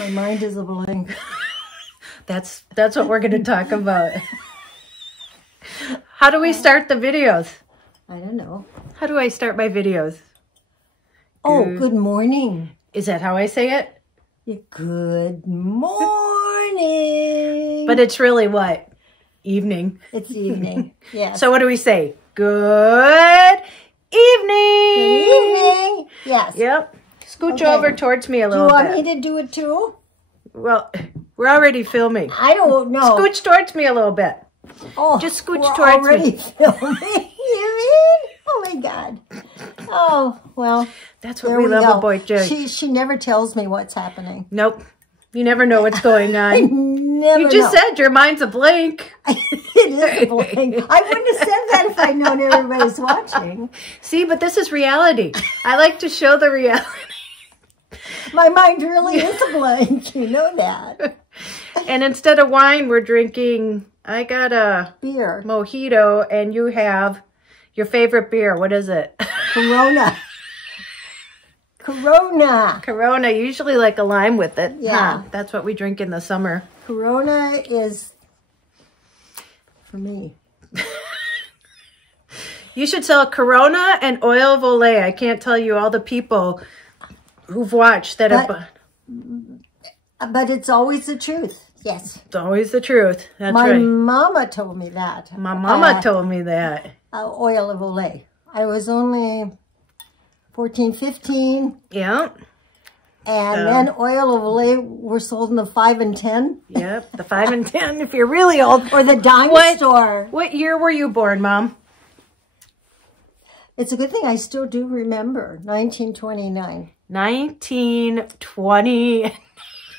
My mind is a blank. That's what we're going to talk about. How do we start the videos? I don't know. How do I start my videos? Oh, good morning. Is that how I say it? Yeah, good morning. But it's really what? Evening. It's evening. Yes. So what do we say? Good evening. Good evening. Yes. Yep. Scooch Okay. over towards me a Do you little want bit. me to do it too? Well, we're already filming. I don't know. Scooch towards me a little bit. Oh, Just scooch we're towards already me. filming. You mean? Oh my God. Oh well. That's what There we we love go. about Jay. She never tells me what's happening. Nope. You never know what's going on. Never. You just know. said your mind's a blank. It is a blank. I wouldn't have said that if I'd known everybody's watching. See, but this is reality. I like to show the reality. My mind really is a blank. You know that. And instead of wine, we're drinking, I got a Beer. mojito, and you have your favorite beer. What is it? Corona. Corona. Corona, usually like a lime with it. Yeah. Huh, that's what we drink in the summer. Corona is for me. You should sell Corona and oil of Olay. I can't tell you all the people who've watched that have... But it's always the truth. Yes. It's always the truth. That's My right. mama told me that. My mama told me that. Oil of Olay. I was only 14, 15. Yeah. And then oil of Olay were sold in the 5 and 10. Yep. The 5 and 10 if you're really old. Or the dime store. What year were you born, Mom? It's a good thing I still do remember. 1929. 1920.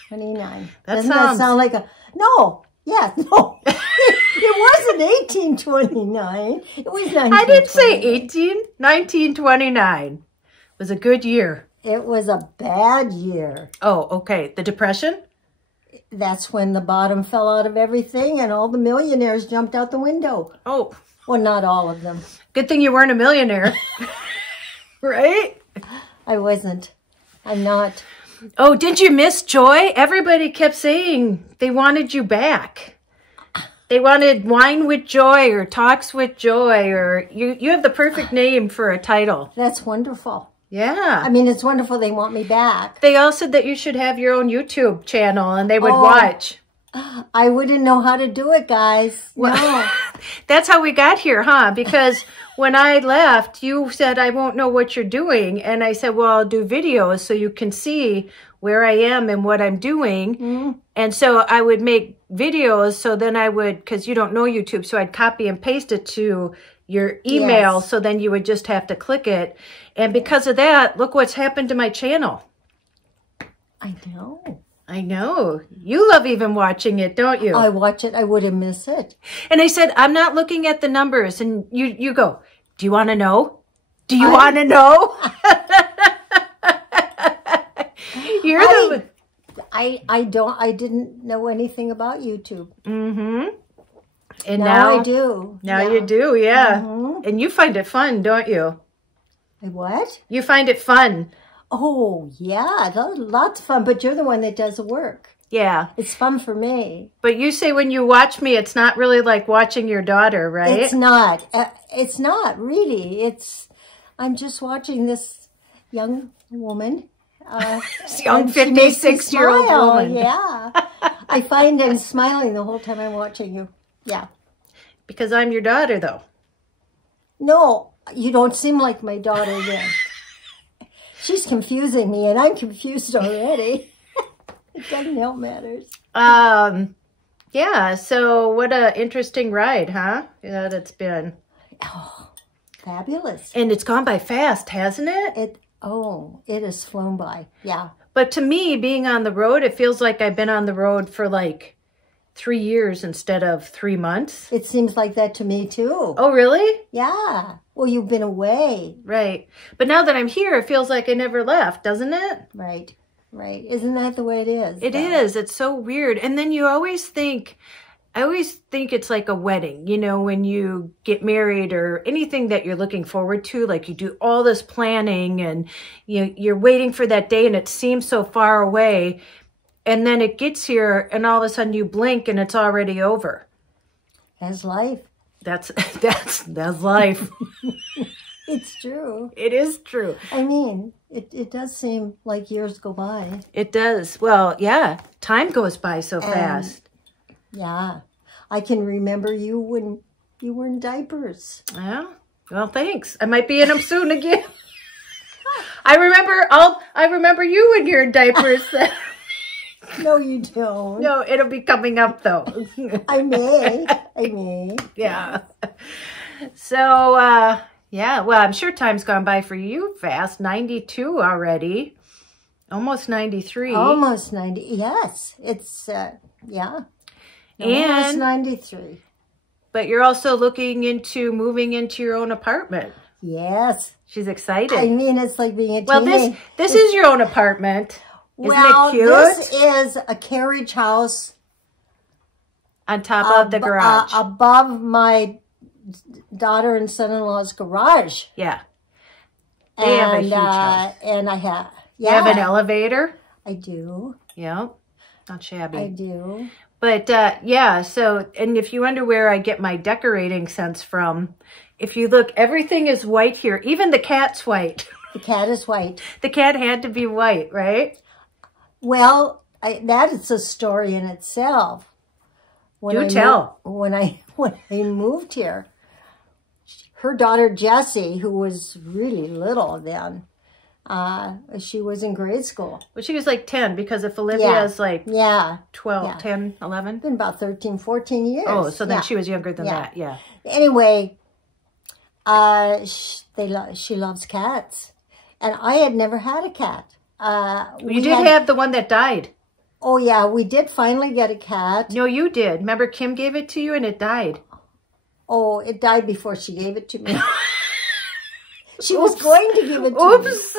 29. That Doesn't sounds... that sound like a... No. Yeah, no. It wasn't 1829. It was 1929. I didn't say 18. 1929 was a good year. It was a bad year. Oh, okay. The Depression? That's when the bottom fell out of everything and all the millionaires jumped out the window. Oh, Well, not all of them. good thing you weren't a millionaire. Right? I wasn't. I'm not. Oh, did you miss Joy? Everybody kept saying they wanted you back. They wanted Wine with Joy or Talks with Joy, or you have the perfect name for a title. That's wonderful. Yeah. I mean, it's wonderful they want me back. They all said that you should have your own YouTube channel and they would Oh. watch. I wouldn't know how to do it, guys. No. That's how we got here, huh? Because when I left, you said, I won't know what you're doing. And I said, well, I'll do videos so you can see where I am and what I'm doing. Mm-hmm. And so I would make videos. So then I would, because you don't know YouTube, so I'd copy and paste it to your email. Yes. So then you would just have to click it. And because of that, look what's happened to my channel. I know. I know. You love even watching it, don't you? I watch it. I wouldn't miss it. And I said, I'm not looking at the numbers. And you go, do you want to know? Do you want to know? I didn't know anything about YouTube. Mm-hmm. And Now I do. Now Yeah. you do, yeah. Mhm. And you find it fun, don't you? What? You find it fun. Oh, yeah. Lots of fun. But you're the one that does the work. Yeah. It's fun for me. But you say when you watch me, it's not really like watching your daughter, right? It's not. It's not, really. I'm just watching this young woman. This young and she makes me 56-year-old smile. woman. Yeah. I find I'm smiling the whole time I'm watching you. Yeah. Because I'm your daughter, though. No, you don't seem like my daughter then. She's confusing me, and I'm confused already. It doesn't help matters. Yeah, so what a interesting ride, huh? Yeah, it's been. Oh, fabulous. And it's gone by fast, hasn't it? It has flown by. Yeah. But to me, being on the road, it feels like I've been on the road for like 3 years instead of 3 months. It seems like that to me, too. Oh, really? Yeah. Well, you've been away. Right. But now that I'm here, it feels like I never left, doesn't it? Right. Right. Isn't that the way it is? It is. It's so weird. And then you always think, I always think it's like a wedding, you know, when you get married or anything that you're looking forward to, like you do all this planning and you're waiting for that day and it seems so far away. and then it gets here, and all of a sudden you blink, and it's already over. That's life. That's life. It's true. It is true. I mean, it does seem like years go by. It does. Well, yeah. Time goes by so fast. Yeah. I can remember you when you were in diapers. Yeah. Well, thanks. I might be in them soon again. I remember you when you're in diapers. No, you don't. No, it'll be coming up though. I may. Yeah. So, yeah, well, I'm sure time's gone by for you fast. 92 already. Almost 93. Almost 90. Yes. It's, yeah. And, almost 93. but you're also looking into moving into your own apartment. Yes. She's excited. I mean, it's like being a well, teenager. this is your own apartment. Isn't it cute? This is a carriage house. On top of the garage. Above my daughter and son-in-law's garage. Yeah. They have a huge house. And I have, You have an elevator? I do. Yeah. Not shabby. I do. But, yeah, so, and if you wonder where I get my decorating sense from, if you look, everything is white here. Even the cat's white. The cat is white. The cat had to be white, right? Well, that is a story in itself. Do tell. When I moved here, her daughter Jessie, who was really little then, she was in grade school. Well, she was like 10 because if Olivia is like 12, 10, 11. Been about 13, 14 years. Oh, so then she was younger than that, yeah. Anyway, she loves cats. And I had never had a cat. You did have the one that died. Oh, yeah, we did finally get a cat. No, you did. Remember Kim gave it to you and it died. Oh, it died before she gave it to me. She was going to give it to me. Oops.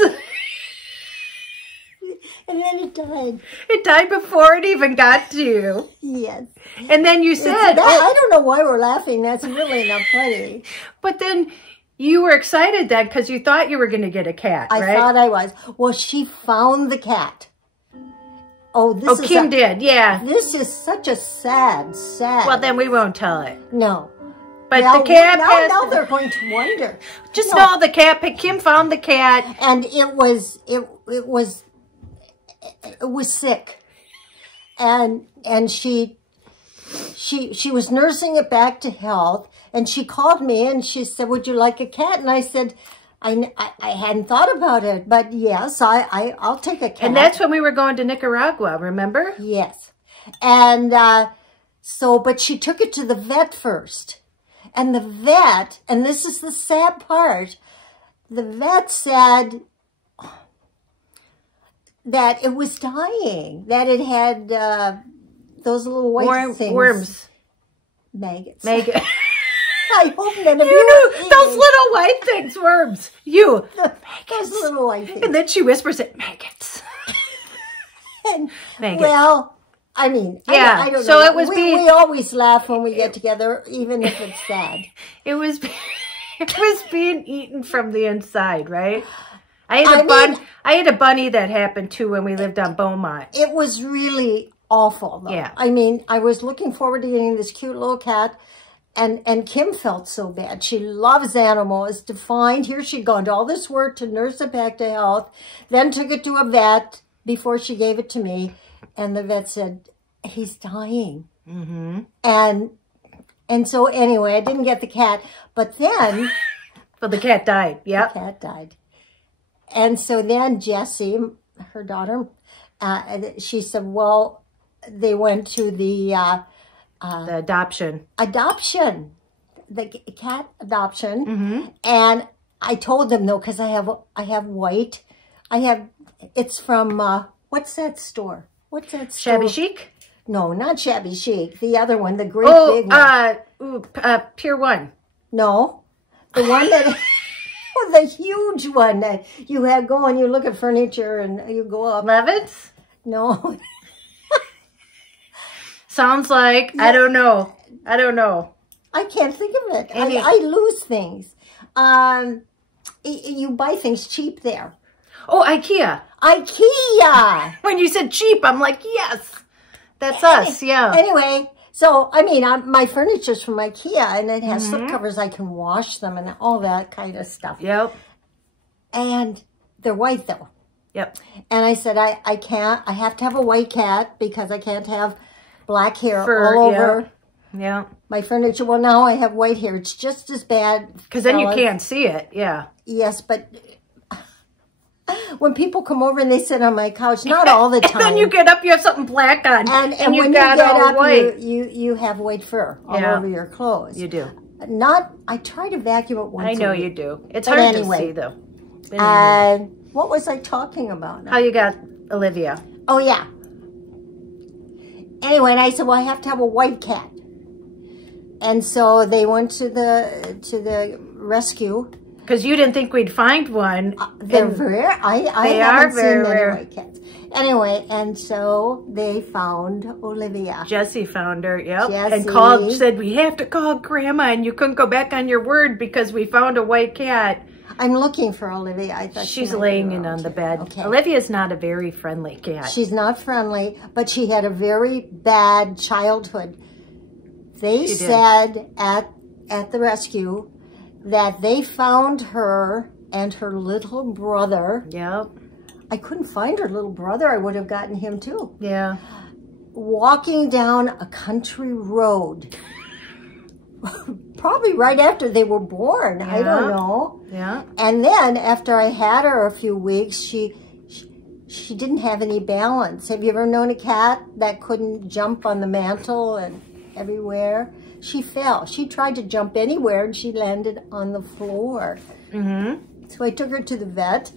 And then it died. It died before it even got to you. Yes. And then you said... I don't know why we're laughing. That's really not funny. But then you were excited then because you thought you were going to get a cat, right? I thought I was. Well, she found the cat. Oh, Kim did, yeah. This is such a sad. Well, then we won't tell it. No. But the cat now they're going to wonder. Just know the cat. Kim found the cat, and it was sick, and she was nursing it back to health, and she called me and she said, "Would you like a cat?" And I said, I hadn't thought about it, but yes, I'll take a cat. And that's when we were going to Nicaragua, remember? Yes. And but she took it to the vet first. And the vet, and this is the sad part, the vet said that it was dying, that it had those little white things. Worms. Maggots. Maggots. I hope none of you knew those little white things, worms. Those little white things. And then she whispers it, maggots. Maggots. Well, I mean, yeah. I don't so know. It was we always laugh when we get together, even if it's sad. It was being eaten from the inside, right? I had a bunny that happened too when we lived on Beaumont. It was really awful, though. Yeah. I mean, I was looking forward to getting this cute little cat. And Kim felt so bad. She loves animals. Here she'd gone to all this work to nurse it back to health, then took it to a vet before she gave it to me. And the vet said, he's dying. Mm-hmm. And so anyway, I didn't get the cat. But then... Well, the cat died, yeah. The cat died. And so then Jessie, her daughter, she said, well, they went to the adoption. The cat adoption. Mm-hmm. And I told them, though, because I have white. It's from, what's that store? What's that store? Shabby Chic? No, not Shabby Chic. The other one, the great big one. Pier 1. No. The one that, the huge one that you have going, you look at furniture and you go up. Levitt's? No. Sounds like, yeah. I don't know. I can't think of it. I lose things. You buy things cheap there. Oh, IKEA. IKEA. When you said cheap, I'm like, yes, that's us. Yeah. Anyway, so, I mean, my furniture's from IKEA, and it has slip covers. I can wash them and all that kind of stuff. Yep. And they're white, though. Yep. And I said, I can't, I have to have a white cat because I can't have black hair Fur, all over Yeah. my furniture. Well, now I have white hair. It's just as bad. Because then you can't see it. Yeah. Yes, but when people come over and they sit on my couch, not all the time. And then you get up, you have something black on. And you when you got get all up, white. you have white fur all over your clothes. You do. I try to vacuum it once I know a week. you do. It's But hard anyway. to see, though. But anyway. What was I talking about now? How you got Olivia? Oh, yeah. Anyway, and I said, well, I have to have a white cat. And so they went to the rescue. Because you didn't think we'd find one. They're rare. I haven't seen many white cats. Anyway, and so they found Olivia. Jesse found her, yep. Jessie. And called, said, we have to call Grandma, and you couldn't go back on your word because we found a white cat. I'm looking for Olivia. I thought she's laying in on the bed. Okay. Olivia's not a very friendly cat. She's not friendly, but she had a very bad childhood. They said at the rescue that they found her and her little brother. Yep. I couldn't find her little brother. I would have gotten him too. Yeah. Walking down a country road. Probably right after they were born. Yeah. I don't know. Yeah. And then after I had her a few weeks, she didn't have any balance. Have you ever known a cat that couldn't jump on the mantle and everywhere? She fell. She tried to jump anywhere and she landed on the floor. Mm-hmm. So I took her to the vet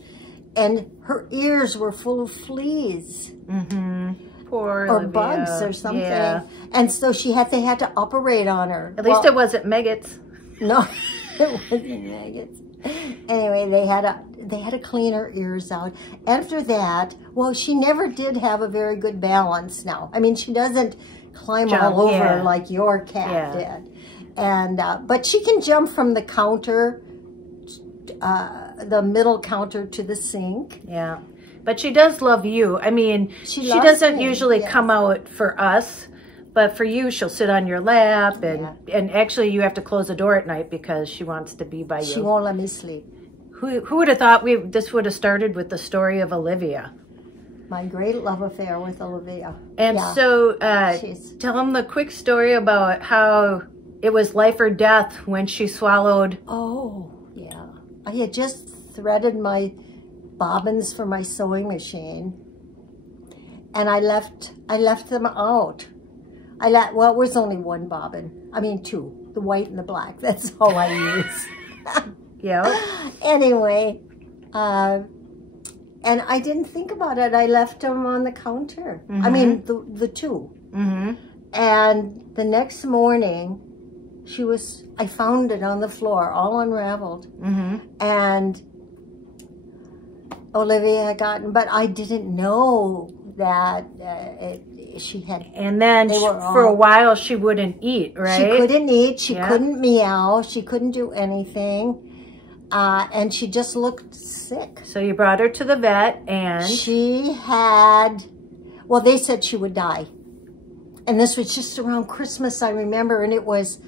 and her ears were full of fleas. Mm-hmm. Poor Olivia. Or bugs or something. Yeah. And so they had to operate on her. At least it wasn't maggots. No, it wasn't maggots. Anyway, they had to clean her ears out. After that, well, she never did have a very good balance now. I mean, she doesn't climb all over like your cat did. And but she can jump from the counter, the middle counter to the sink. Yeah. But she does love you. I mean, she doesn't usually come out for us, but for you, she'll sit on your lap, and actually you have to close the door at night because she wants to be by you. She won't let me sleep. Who would have thought this would have started with the story of Olivia? My great love affair with Olivia. And so tell them the quick story about how it was life or death when she swallowed. Oh, yeah. I had just threaded my bobbins for my sewing machine, and I left them out. Well, it was only one bobbin. I mean, two, the white and the black. That's all I use. Yeah. Anyway, and I didn't think about it. I left them on the counter. Mm-hmm. I mean, the two. Mm-hmm. And the next morning, I found it on the floor, all unraveled. Mm-hmm. And Olivia had gotten, but I didn't know that she had. And then for a while she wouldn't eat, right? She couldn't eat. She couldn't meow. She couldn't do anything. And she just looked sick. So you brought her to the vet and? She had, well, they said she would die. And this was just around Christmas, I remember, and it was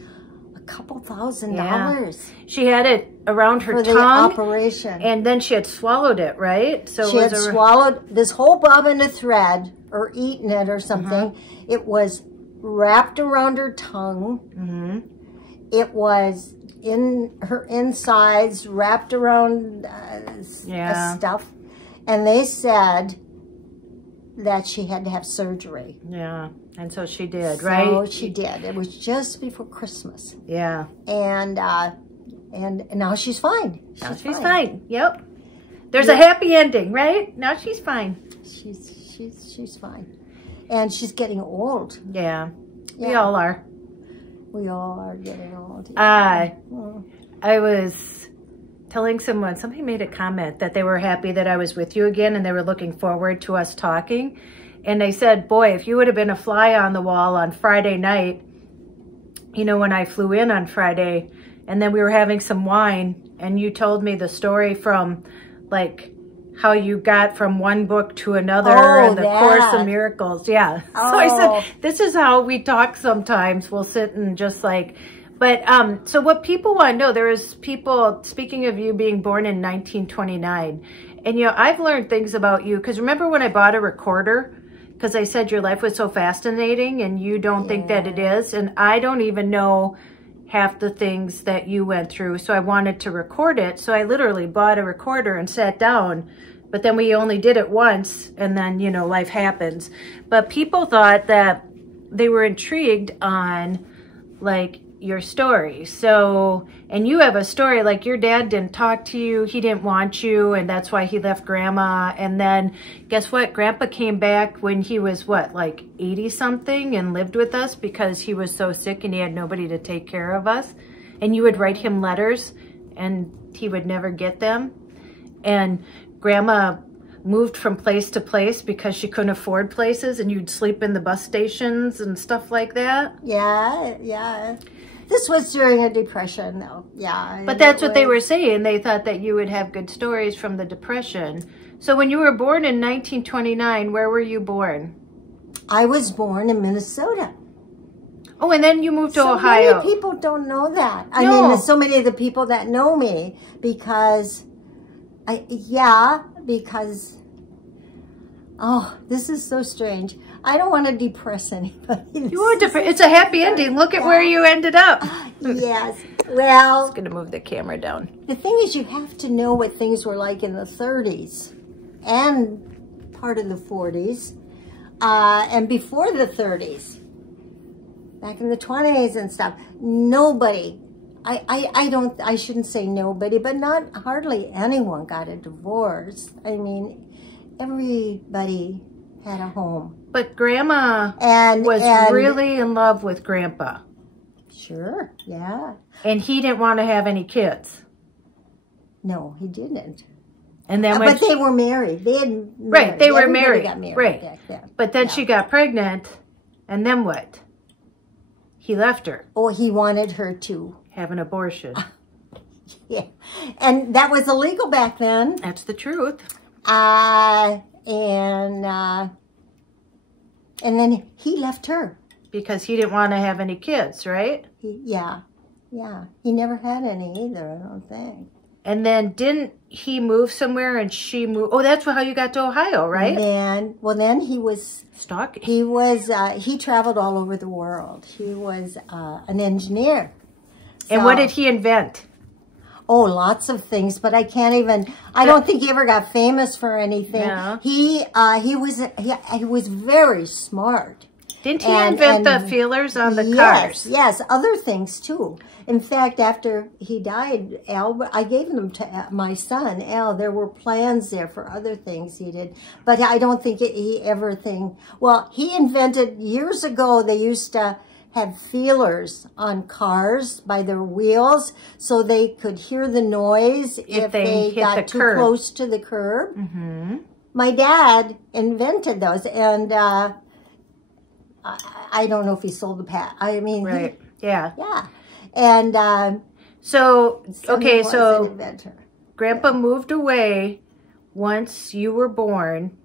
couple $1,000. Yeah. She had it around her tongue. For the operation. And then she had swallowed it, right? So she had swallowed this whole bobbin of thread or eaten it or something. Mm-hmm. It was wrapped around her tongue. Mm-hmm. It was in her insides, wrapped around stuff. And they said that she had to have surgery. Yeah. And so she did, right? So she did. It was just before Christmas. Yeah. And now she's fine. She's fine. Yep. There's a happy ending, right? Now she's fine. She's fine. And she's getting old. Yeah. We all are. We all are getting old. I was telling someone, somebody made a comment that they were happy that I was with you again and they were looking forward to us talking. And they said, boy, if you would have been a fly on the wall on Friday night, you know, when I flew in on Friday, and then we were having some wine, and you told me the story from, like, how you got from one book to another Oh, and the Course that. of Miracles. Yeah. Oh. So I said, this is how we talk sometimes. We'll sit and just like, but so what people want to know, there is people, speaking of you being born in 1929, and I've learned things about you, because remember when I bought a recorder? Because I said your life was so fascinating and you don't think that it is, and I don't even know half the things that you went through, so I wanted to record it. So I literally bought a recorder and sat down, but then we only did it once, and then, life happens. But people thought that they were intrigued on, like, your story. So, and you have a story, like your dad didn't talk to you, he didn't want you, and that's why he left Grandma. And then guess what? Grandpa came back when he was what, like 80 something, and lived with us because he was so sick and he had nobody to take care of us. And you would write him letters and he would never get them. And Grandma moved from place to place because she couldn't afford places, and you'd sleep in the bus stations and stuff like that. Yeah. This was during a depression, though. Yeah. But that's what they were saying. They thought that you would have good stories from the depression. So when you were born in 1929, where were you born? I was born in Minnesota. Oh, and then you moved to So Ohio. many people don't know that. I No. mean, there's so many of the people that know me because, oh, this is so strange. I don't want to depress anybody. You were it's a happy ending. Look at where you ended up. Yes. Well, I'm going to move the camera down. the thing is, you have to know what things were like in the 30s and part of the 40s and before the 30s, back in the 20s and stuff. Nobody, I shouldn't say nobody, but not hardly anyone got a divorce. I mean, everybody had a home. But Grandma was really in love with Grandpa. Sure, yeah. And he didn't want to have any kids. No, he didn't. And then But they were married. They had married. Right, they were Everybody married. got married Right. back then. But then Yeah. she got pregnant, and then what? He left her. Oh, he wanted her to. Have an abortion. Yeah. And that was illegal back then. That's the truth. And then he left her. Because he didn't want to have any kids, right? Yeah. He never had any either, I don't think. And then didn't he move somewhere and she moved? Oh, that's how you got to Ohio, right? Then he was... Stalking. He traveled all over the world. He was an engineer. And what did he invent? Oh, lots of things, but I can't even. I don't think he ever got famous for anything. Yeah. He was very smart. Didn't he invent the feelers on the cars? Yes, other things too. In fact, after he died, Al, I gave them to my son, Al. There were plans there for other things he did, but I don't think he ever think. Well, he invented years ago. They used to have feelers on cars by their wheels so they could hear the noise if they got too close to the curb. Mm-hmm. My dad invented those, and I don't know if he sold the patent. I mean, right? Yeah. And so okay, so inventor. Grandpa moved away once you were born.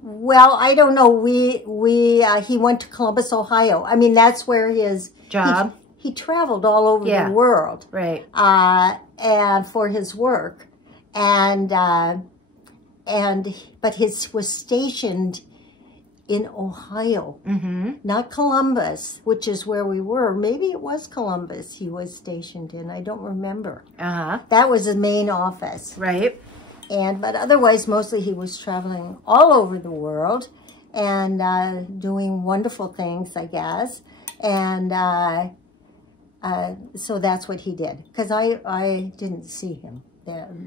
Well, I don't know. He went to Columbus, Ohio. I mean, that's where his job. He traveled all over the world, right? And for his work, but he was stationed in Ohio, not Columbus, which is where we were. Maybe it was Columbus he was stationed in. I don't remember. That was his main office, right? But otherwise, mostly he was traveling all over the world and doing wonderful things, I guess. And so that's what he did. Because I didn't see him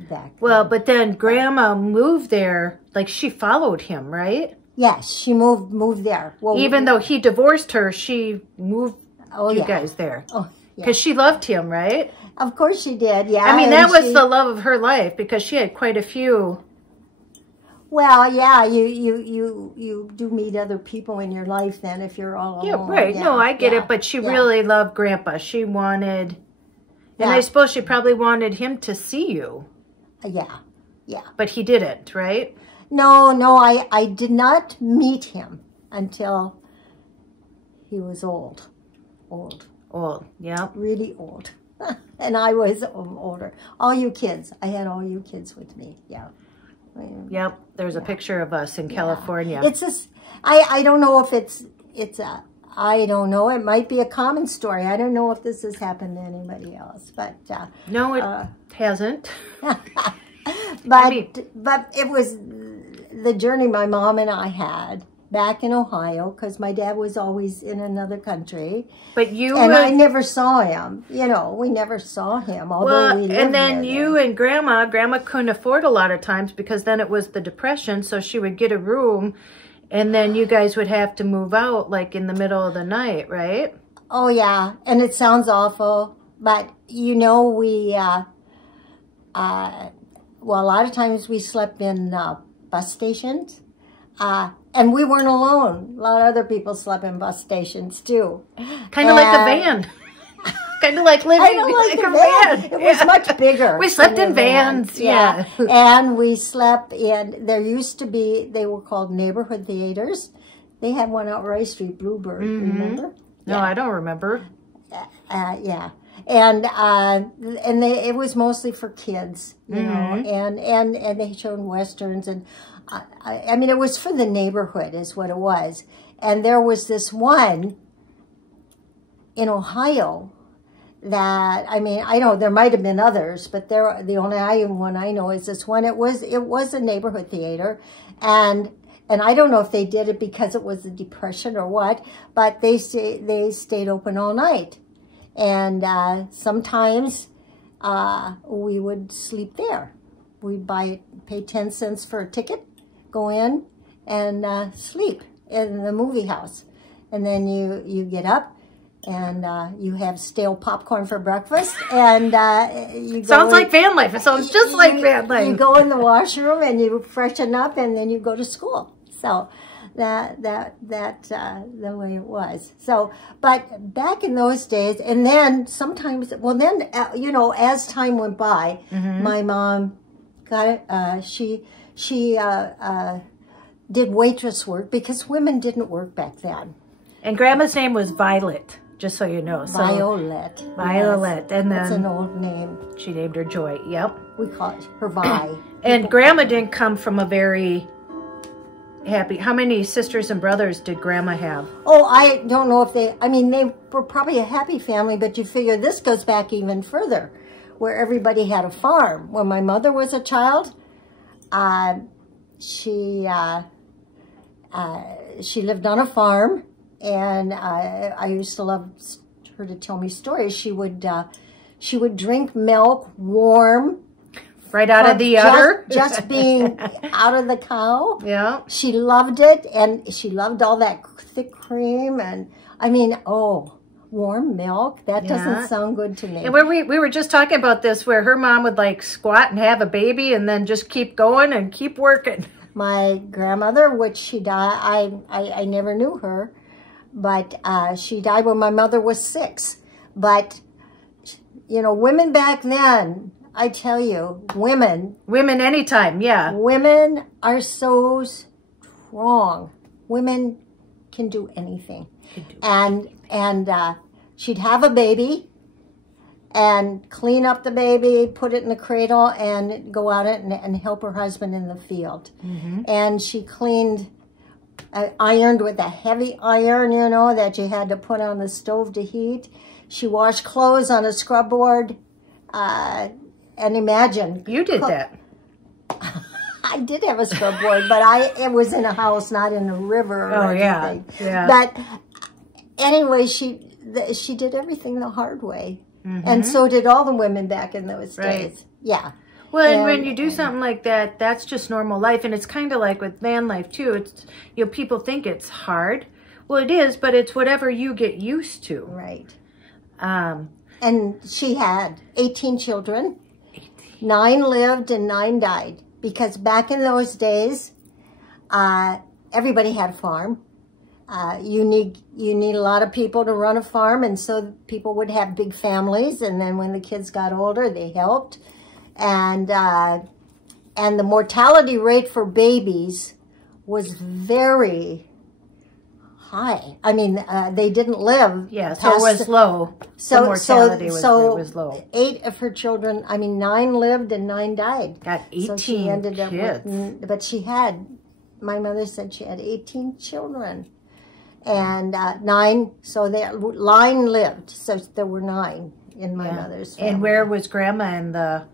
back. Well, but then Grandma moved there, like she followed him, right? Yes, she moved there. Well, even though he divorced her, she moved you guys there. Oh, because she loved him, right? Of course she did, yeah. I mean, that was the love of her life because she had quite a few. Well, yeah, you do meet other people in your life then if you're all alone. Yeah, right. Yeah, no, I get it, but she really loved Grandpa. She wanted, and I suppose she probably wanted him to see you. Yeah. Yeah. But he didn't, right? No, I did not meet him until he was old. Old, yeah. Really old. And I was older. All you kids. I had all you kids with me. Yeah. Yep. There's a picture of us in California. It's just, I don't know if it's a, I don't know. It might be a common story. I don't know if this has happened to anybody else, but no, it hasn't. but it was the journey my mom and I had back in Ohio, because my dad was always in another country. But you and I never saw him. You know, we never saw him. Although we lived and then near you there. and Grandma couldn't afford a lot of times because then it was the Depression, so she would get a room, and then you guys would have to move out like in the middle of the night, right? Oh yeah, and it sounds awful, but you know we well, a lot of times we slept in bus stations. And we weren't alone. A lot of other people slept in bus stations too. Kind of like a van. Kind of like living like a van. It was much bigger. We slept in vans, yeah. And we slept in, there used to be, they were called neighborhood theaters. They had one out Rice Street, Bluebird, remember? No, I don't remember. Yeah. And it was mostly for kids, you know, and they showed westerns, and I mean, it was for the neighborhood is what it was. And there was this one in Ohio that, I mean, I know there might have been others, but the only one I know is this one. It was a neighborhood theater, and I don't know if they did it because it was the Depression or what, but they stayed open all night. And sometimes we would sleep there. We'd pay 10 cents for a ticket, go in and sleep in the movie house. And then you get up and you have stale popcorn for breakfast. And you go sounds like van life. It sounds just like van life. You go in the washroom and you freshen up, and then you go to school. So that the way it was. So, but back in those days, and then sometimes, well then, you know, as time went by, my mom got, she did waitress work because women didn't work back then. And Grandma's name was Violet, just so you know. So Violet. Violet. Yes, and then that's an old name. She named her Joy. Yep. We call it her Vi. And Grandma didn't come from a very happy. How many sisters and brothers did Grandma have? Oh, I don't know if they were probably a happy family, but you figure this goes back even further, where everybody had a farm. When my mother was a child, she lived on a farm, and I used to love her to tell me stories. She would drink milk warm, right out of the udder, just being out of the cow. Yeah, she loved it, and she loved all that thick cream, and I mean, oh, warm milk. That doesn't sound good to me. And we were just talking about this, where her mom would like squat and have a baby, and then just keep going and keep working. My grandmother, which she died, I never knew her, but she died when my mother was 6. But, you know, women back then, I tell you, women anytime, yeah. Women are so strong. Women can do anything. And she'd have a baby and clean up the baby, put it in the cradle, and go out and help her husband in the field. And she cleaned, ironed with a heavy iron, you know, that you had to put on the stove to heat. She washed clothes on a scrub board. And imagine. You did that. I did have a scrub board, but it was in a house, not in a river or anything. Yeah. But anyway, she did everything the hard way. And so did all the women back in those days. Yeah. Well, and when you do something like that, that's just normal life. And it's kind of like with van life, too. It's, you know, people think it's hard. Well, it is, but it's whatever you get used to. Right. And she had 18 children. 9 lived and 9 died. Because back in those days, everybody had a farm. You need a lot of people to run a farm, and so people would have big families. And then when the kids got older, they helped, and and the mortality rate for babies was very high. I mean, they didn't live. Yeah, so it was low. The mortality was low. 8 of her children, I mean, 9 lived and 9 died. Got 18 so she ended kids. Up with, but she had, my mother said she had 18 children. And 9, so 9 lived. So there were 9 in my mother's family. And where was Grandma in the...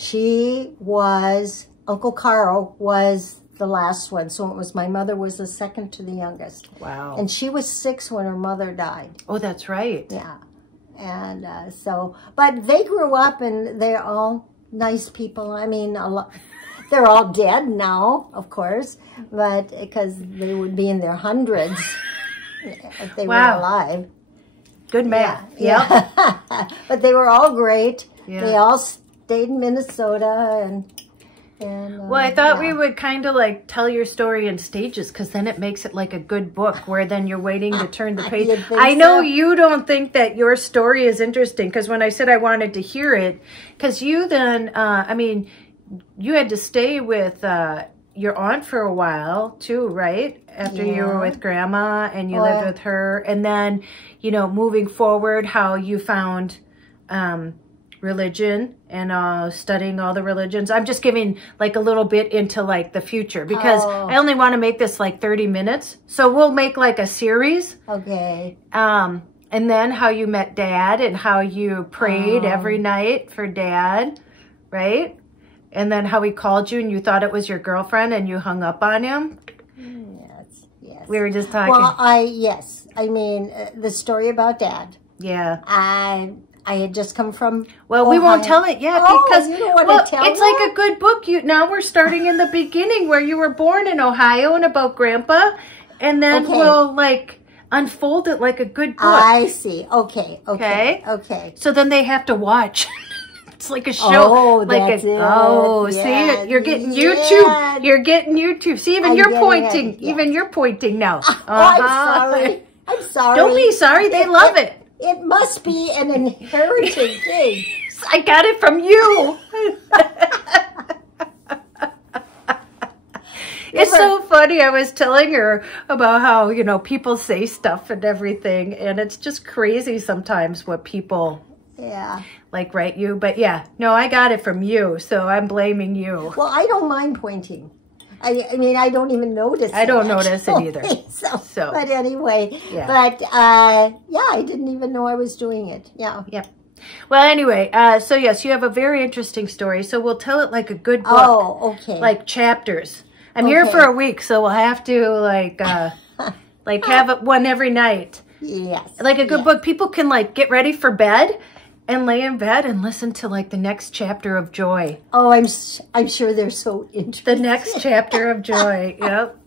She was, Uncle Carl was the last one. So it was, my mother was the second to the youngest. Wow. And she was 6 when her mother died. Oh, that's right. Yeah. And so, but they grew up and they're all nice people. I mean, they're all dead now, of course, but because they would be in their hundreds if they were alive. Good math. Yeah. But they were all great. Yeah. They all stayed in Minnesota and well, I thought we would kind of like tell your story in stages, because then it makes it like a good book where then you're waiting to turn the page. I know you don't think that your story is interesting, because when I said I wanted to hear it, because you then, I mean, you had to stay with your aunt for a while too, right? After you were with Grandma and you lived with her. And then, you know, moving forward, how you found religion and studying all the religions. I'm just giving like a little bit into like the future, because I only want to make this like 30 minutes. So we'll make like a series. Okay. And then how you met Dad and how you prayed every night for Dad, right? And then how he called you and you thought it was your girlfriend and you hung up on him. Yes. We were just talking. Well, yes. I mean, the story about Dad. Yeah. I had just come from Well, we won't tell it yet because you don't want to tell it's like a good book. Now we're starting in the beginning where you were born in Ohio and about Grandpa, and then we'll like unfold it like a good book. I see. Okay. So then they have to watch. It's like a show. Oh, like that's it. See it? You're getting YouTube. You're getting YouTube. See, even you're pointing. Even you're pointing now. I'm sorry. I'm sorry. Don't be sorry. They love it. It must be an inherited thing. I got it from you. It's so funny. I was telling her about how, you know, people say stuff and everything, and it's just crazy sometimes what people like write you. But yeah, no, I got it from you, so I'm blaming you. Well, I don't mind pointing. I mean, I don't even notice it. I don't notice it either. So. But anyway, but yeah, I didn't even know I was doing it. Yeah. Yep. Well, anyway, so yes, you have a very interesting story. So we'll tell it like a good book. Oh, okay. Like chapters. I'm here for a week, so we'll have to like have one every night. Yes. Like a good book. People can like get ready for bed and lay in bed and listen to like the next chapter of Joy. Oh, I'm sure they're so interested. The next chapter of Joy. Yep.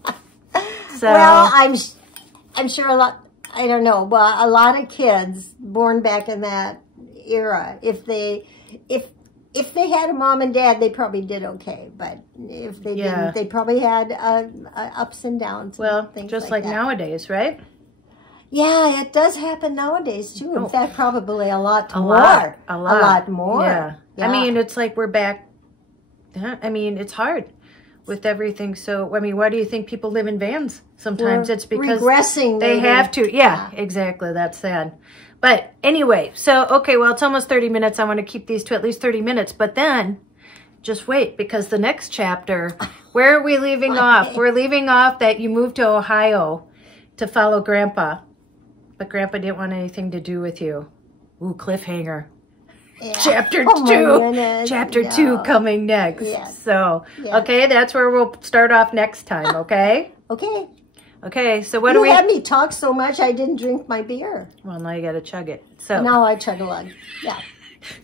So well, I'm sure a lot. I don't know. Well, a lot of kids born back in that era, if they had a mom and dad, they probably did okay. But if they didn't, they probably had ups and downs. Well, and things just like like nowadays, right? Yeah, it does happen nowadays too. In fact, probably a lot more. A lot more. Yeah. I mean, it's like we're back. I mean, it's hard with everything. So, I mean, why do you think people live in vans? Sometimes it's because regressing. They have to. Yeah, exactly. That's sad. But anyway, so, okay, well, it's almost 30 minutes. I want to keep these to at least 30 minutes. But then, just wait, because the next chapter, where are we leaving off? We're leaving off that you moved to Ohio to follow Grandpa. But Grandpa didn't want anything to do with you. Ooh, cliffhanger. Yeah. Chapter 2. Chapter 2 coming next. Yes. So, okay, that's where we'll start off next time, okay? Okay. Okay, so what do we... You had me talk so much I didn't drink my beer. Well, now you got to chug it. So now I chug a lug. Yeah.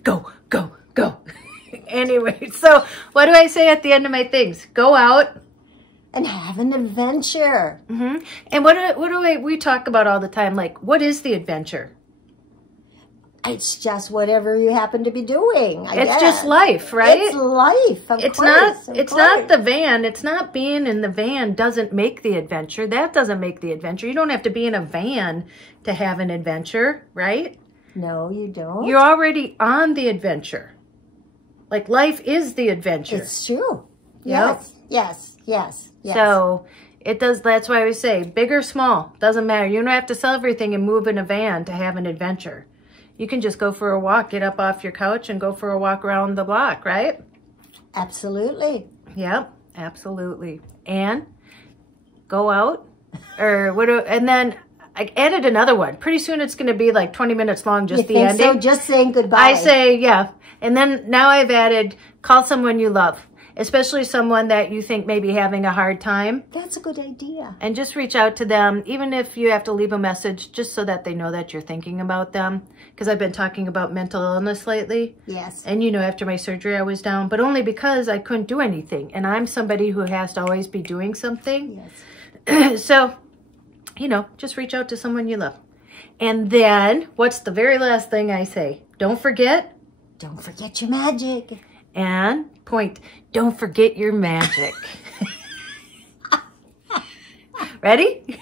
Go, go, go. Anyway, so what do I say at the end of my things? Go out. And have an adventure. Mm-hmm. And what do we talk about all the time? Like, what is the adventure? It's just whatever you happen to be doing. It's just life, right? It's life. It's not the van. It's not being in the van doesn't make the adventure. That doesn't make the adventure. You don't have to be in a van to have an adventure, right? No, you don't. You're already on the adventure. Like life is the adventure. It's true. Yes, yes, yes, yes. So it does. That's why we say big or small, doesn't matter. You don't have to sell everything and move in a van to have an adventure. You can just go for a walk, get up off your couch and go for a walk around the block, right? Absolutely. Yep, absolutely. And go out and then I added another one. Pretty soon it's going to be like 20 minutes long, just the ending. So just saying goodbye. I say, yeah. And then now I've added, call someone you love, especially someone that you think may be having a hard time. That's a good idea. And just reach out to them, even if you have to leave a message, just so that they know that you're thinking about them. Because I've been talking about mental illness lately. Yes. And you know, after my surgery, I was down, but only because I couldn't do anything. And I'm somebody who has to always be doing something. Yes. So, you know, just reach out to someone you love. And then, what's the very last thing I say? Don't forget. Don't forget your magic. And point. Don't forget your magic. Ready?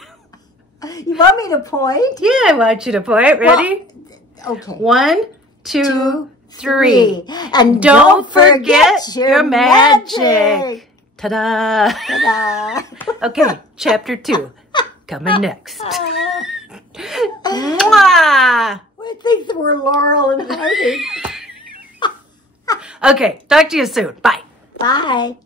You want me to point? Yeah, I want you to point. Ready? Well, okay. 1, 2, 3. And don't forget your magic. Ta-da. Ta-da. Okay, chapter 2. Coming next. Mwah! I think that we're Laurel and Hardy. Okay, talk to you soon. Bye. Bye.